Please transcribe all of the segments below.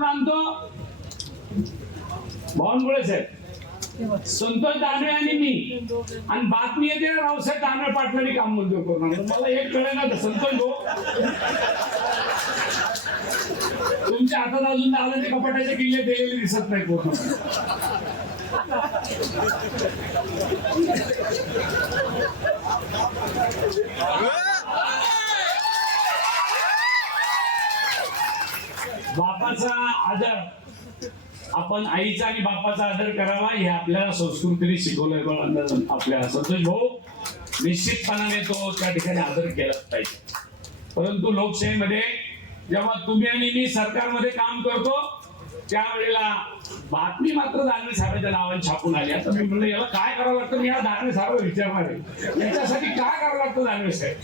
करून आणतो साहेब. संतोष दानवे आणि मी. आणि बातमी येते रावसाहेब दानवे पाटलांनी काम मंजूर करून मला एक कळे ना संतोष भाऊ. तुमच्या हातात अजून दादाचे कपाटाचे किल्ले दिलेले दिसत नाही पूर्ण. बापाचा आदर. आपण आईचा आणि बापाचा आदर करावा हे आपल्याला संस्कृतीने शिकवलंय आपल्या संतोष भाऊ. निश्चितपणाने तो त्या ठिकाणी आदर केलाच पाहिजे. परंतु लोकशाहीमध्ये जेव्हा तुम्ही आणि मी सरकारमध्ये काम करतो त्यावेळेला बातमी मात्र दानवे साहेबांच्या नावाने छापून आली. आता मी म्हणलं याला काय करावं लागतं? मी या दानवे साहेब विचारणार आहे. याच्यासाठी काय करावं लागतं दानवे साहेब?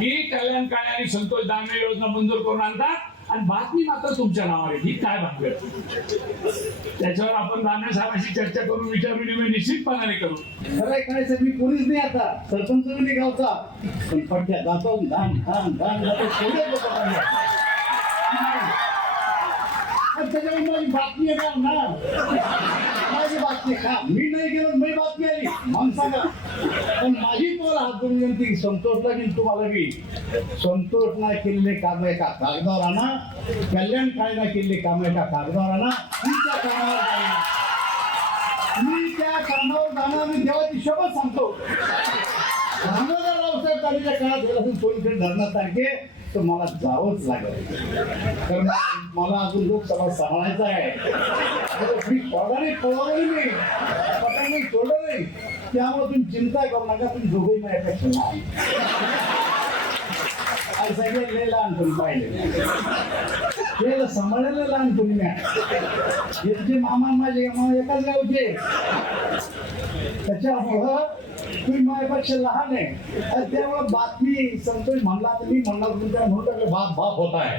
ही कल्याण काळे आणि संतोष दानवे योजना मंजूर करून आणतात. आणि बातमी मात्र तुमच्या नावाने ही काय बातमी त्याच्यावर आपण दानवे साहेबांशी चर्चा करून विचार विनिमय निश्चितपणाने करू. खरं आहे काय सर मी कोणीच नाही आता. सरपंच नाही गावचा पण पडद्या जातो धान धान धान त्याच्यामुळे माझी बातमी येणार ना. माझी का मी नाही गेलो मी बातमी आली. मग सांगा. पण माझी तुम्हाला हात करून विनंती संतोषला की तुम्हाला मी. संतोषला केलेले काम एका कागदावर आणा कल्याण कायदा केलेले काम आहे का कागदावर आणा त्या कामावर जाणार मी त्या कामावर जाणार मी देवाची शपथ सांगतो. दामोदर रावसाहेब तालुक्या काळात गेला असून सोनखेड धरणात तारखे तर मला जावंच लागेल. तर मला अजून लोकसभा सांभाळायचा आहे मी पगारी पळवली मी. पगार मी सोडलं नाही. त्यामुळे तुम्ही चिंता करू नका तुम्ही दोघंही माझ्यापेक्षा लहान. आज सगळे लहान लहानपणी पाहिले. हे सांभाळायला लहानपणी मी यांचे मामा माझे मामा एकाच गावचे. त्याच्यामुळं तुम्ही माझ्यापेक्षा लहान आहे. त्यामुळे बातमी संतोष म्हणला तर मी म्हणणार तुमच्या म्हणून टाकलं बाप बाप होत आहे.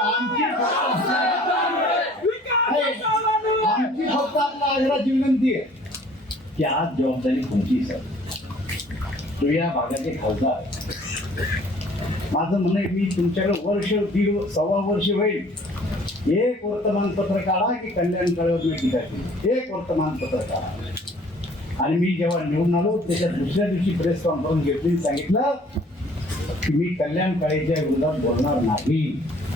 आमची आमची फक्त आपला आग्रहाची विनंती आहे. की आज जबाबदारी तुमची सर. तो या भागाचे खासदार माझं म्हणणं आहे मी तुमच्याकडे वर्ष दीड सव्वा वर्ष होईल. एक वर्तमानपत्र काढा की कल्याण कळवत नाही एक वर्तमानपत्र काढा. आणि मी जेव्हा निवडून आलो त्याच्या दुसऱ्या दिवशी प्रेस कॉन्फरन्स घेतली. सांगितलं की मी कल्याण काळेच्या विरोधात बोलणार नाही.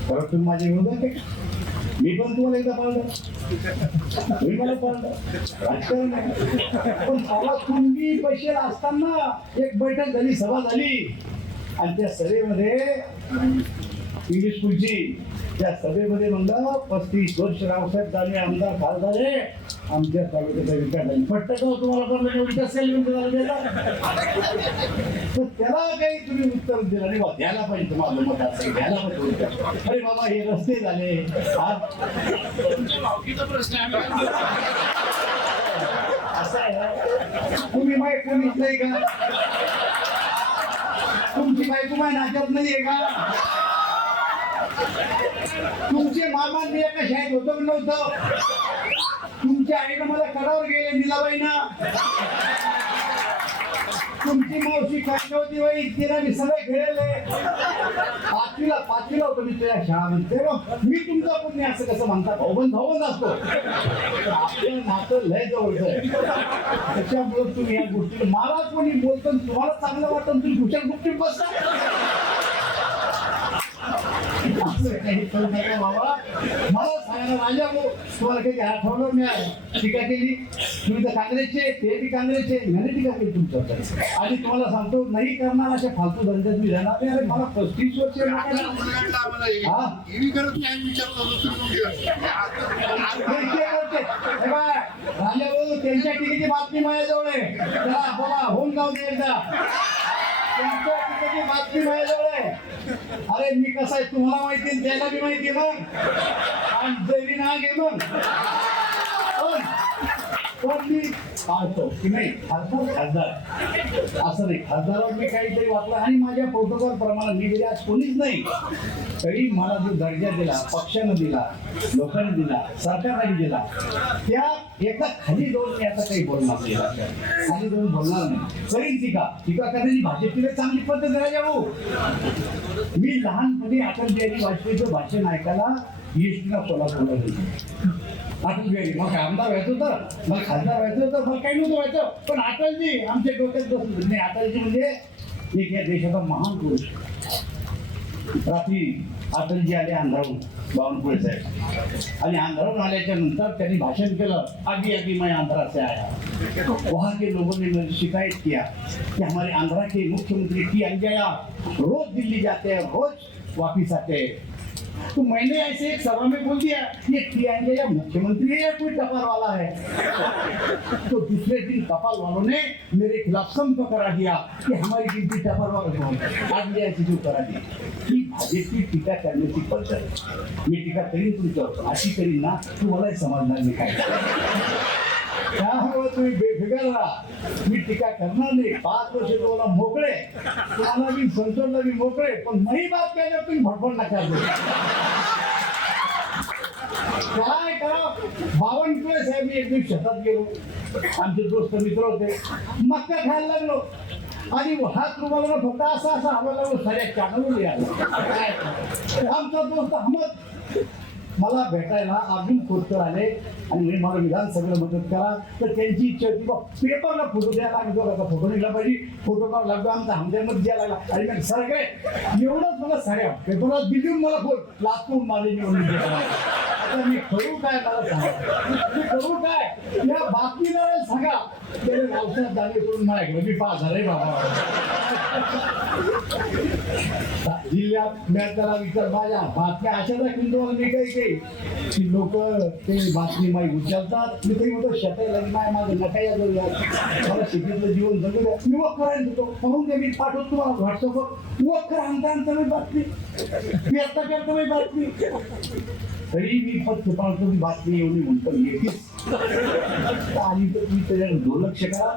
परत तुम्ही माझ्या विरोधात आहे मी पण तुम्हाला एकदा पाहिलं मी मला पाहिलं पण मला तुम्ही पैसे असताना एक बैठक झाली सभा झाली. आणि त्या सभेमध्ये इंग्लिश स्कूलची त्या सभेमध्ये म्हणलं पस्तीस वर्ष रावसाहेब दानवे आमदार खासदार आहे आमच्या तालुक्याचा विकास झाला पट्ट का तुम्हाला पण विकास? तर त्याला काही तुम्ही उत्तर दिलं नाही. बा द्यायला पाहिजे तुम्हाला मत असेल द्यायला पाहिजे. अरे बाबा हे रस्ते झाले. प्रश्न आहे असं आहे तुम्ही माय कोणीच नाही का? तुमची बायको माय नात्यात नाहीये का? तुमचे मामा मी एका शाळेत होतो नव्हतं तुमच्या आईनं मला कडावर गेले निलाबाईना तुमची मावशी काय बाई तिला मी सगळे खेळले. पाचवीला पाचवीला होतो मी त्या शाळामध्ये. मी तुमचा पण नाही असं कसं म्हणता भाऊबंद भाऊबंद असतो. आपलं नातं लय जवळचं आहे. त्याच्यामुळे तुम्ही या गोष्टी मला कोणी बोलतो तुम्हाला चांगलं वाटतं तुम्ही खुशाल गुपचूप बसता. बाबा मला सांगायला राजा भाऊ तुम्हाला काही आठवलं मी टीका केली तुम्ही तर काँग्रेसचे ते बी काँग्रेसचे ह्याने टीका केली तुमच्यावर आणि तुम्हाला सांगतो नाही करणार अशा फालतू धंद्यात मी राहणार नाही अरे मला पस्तीस वर्ष लोकांना- त्यांच्या टिकीची बातमी माझ्याजवळ आहे चला बोला होऊन जाऊ दे एकदा. त्यांच्या टिकीची बातमी माझ्याजवळ अरे मी कसा आहे तुम्हाला माहिती आहे, त्याला बी माहिती आहे मग. आणि जरी ना आहे मग. पण मी पाहतो की नाही खासदार खासदार. असं नाही खासदारावर मी काहीतरी वाटलं आणि माझ्या प्रोटोकॉल प्रमाणे मी गेले आज कोणीच नाही. तरी मला जो दर्जा दिला पक्षानं दिला लोकांनी दिला सरकारने दिला त्या एका खाली दोन मी आता काही बोलणार नाही. खाली दोन बोलणार नाही. करीन टीका टीका करण्याची भाजपची चांगली पद्धत राजा भाऊ. मी लहानपणी अटल बिहारी वाजपेयीचं भाषण ऐकायला ईस्टला सोला गेलो अटल बिहारी मग आमदार व्हायचं होतं मग खासदार व्हायचं होतं मग काही नव्हतं व्हायचं. पण अटलजी आमच्या डोक्यात बसून नाही अटलजी म्हणजे एक या देशाचा महान पुरुष. रात्री अटलजी आले अंधाराहून बावनकुळे साहेब. आणि अंधाराहून आल्याच्यानंतर त्यांनी भाषण केलं अभी अभी मैं आंध्रा से आया. वहाँ के लोगों ने म्हणजे मुझे शिकायत किया कि हमारे आंध्रा के मुख्यमंत्री टी अंजया रोज दिल्ली जाते हैं रोज वापिस आते. हैं तो मैंने ऐसे एक सभा में बोल दिया ये टी या मुख्यमंत्री है या कोई टपाल वाला है तो दूसरे दिन टपाल वालों ने मेरे खिलाफ संप करा दिया. कि हमारी गिनती टपाल कौन आज ऐसी जो करा दी ही भाजपची टीका करण्याची पद्धत. मी टीका करीन तुमच्यावर. अशी करीन ना तुम्हालाही समजणार नाही काय. त्यामुळे तुम्ही बेफिकर राहा. मी टीका करणार नाही. पाच वर्ष तुम्हाला मोकळे. तुम्हाला मी संसदला मी मोकळे. पण नाही बात काय तुम्ही भडभड नका काय करा? बावनकुळे साहेब मी एक दिवस शेतात गेलो. आमचे दोस्त मित्र होते. मक्का खायला लागलो. आणि हात रुमाला फक्त असा असा हवा लागलो. साऱ्या चॅनलवर आमचा दोस्त अहमद. मला भेटायला अर्जुन खोतकर आले आणि हे मला विधानसभेला मदत करा. तर त्यांची इच्छा होती बा पेपरला फोटो द्यायला लागतो का फोटो निघला पाहिजे. फोटो काढ लागतो आमचा हमद्यामध्ये द्यायला लागला. आणि मग सर काय एवढंच मला साऱ्या पेपरला दिली मला फोन लातूर माझे निवडणूक आता मी करू काय मला सांगा? मी करू काय? या बातमीला सांगा. त्याने व्यवसायात दावे करून नाही मी पास झाले बाबा. जिल्ह्यात मी विचार माझ्या बातम्या अशा दाखवून तुम्हाला मी काही काही की लोक ते बातमी माही उचलतात. मी तरी म्हणतो शेताला की नाही माझं नका या मला शेतीतलं जीवन जगू द्या. मी वक करायला होतो म्हणून ते मी पाठवतो तुम्हाला व्हॉट्सअपवर वक करा आणता आणता मी बातमी. मी आत्ता करतो मी बातमी. तरी मी फक्त पाहतो बातमी एवढी म्हणतो येतीच. आणि तर तुम्ही त्याच्याकडे दुर्लक्ष करा.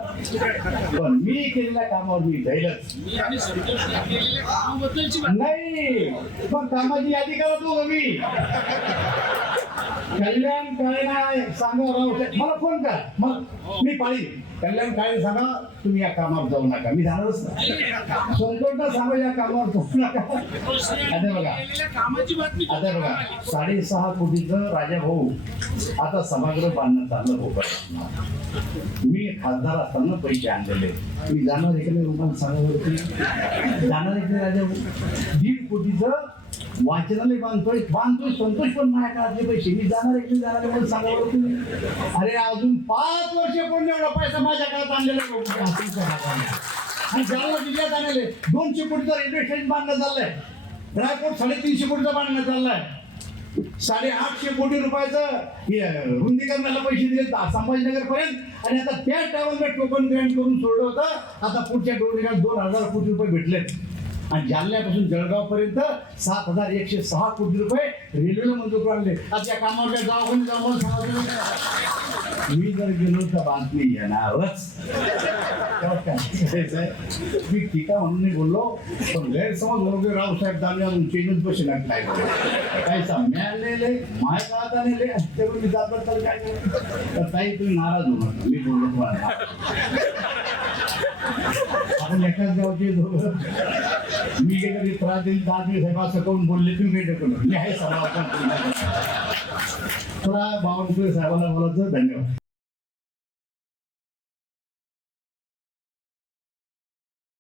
पण मी केलेल्या कामावर मी जाईलच नाही पण कामाची यादी करत होतो मी. कल्याण काळे सांगा मला फोन कर. मग मी पाळी. कल्याण काळे सांगा तुम्ही या कामावर जाऊ नका. मी झालोच ना संतोषला सांगा या कामावर जाऊ नका. आता बघा. आता बघा. साडेसहा कोटीचं राजा भाऊ. आता सभागृह बांधणं चाललं भोपाळ. मी खासदार असताना पैसे आणलेले. मी जाणार आहे रुपये सांगा जाणार आहे राजा भाऊ. दीड कोटीचं वाचनालय बांधतोय बांधतोय संतोष पण माझ्या काळातले पैसे. मी जाणार एकटी जाणार म्हणून सांगा तुम्ही अरे अजून पाच वर्ष कोण एवढा पैसा माझ्या काळात आणलेला आणि जालना जिल्ह्यात आणले दोनशे कोटीचं रेल्वे स्टेशन बांधणं चाललंय रायकोट साडेतीनशे कोटीचं बांधणं चाललंय साडे आठशे कोटी रुपयाचं हे, रुंदीकरणाला पैसे दिले संभाजीनगर पर्यंत आणि आता त्या टायमला टोकन ग्रँड करून सोडलं होतं. आता पुढच्या टोकन दोन हजार कोटी रुपये भेटले आणि जालन्यापासून जळगाव पर्यंत सात हजार एकशे सहा कोटी रुपये रेल्वेला मंजूर करून आता त्या कामावर काय जाऊन मी जर गेलो तर बातमी येणारच. आहे? मी टीका म्हणून नाही बोललो पण गैरसमज बरोबर रावसाहेब दानवे चेनच पैसे लागलाय काय मिळालेले माय काळात आलेले तेव्हा मी जात तर काय तर ताई तुम्ही नाराज होणार मी बोललो तुम्हाला. आपण एकाच गावचे मी काही कधी त्रास देईल दहा दिवस साहेब असं करून बोलले तुम्ही काही ढकललं मी आहे सभा थोडा बावनकुळे साहेबाला बोलायचं. धन्यवाद.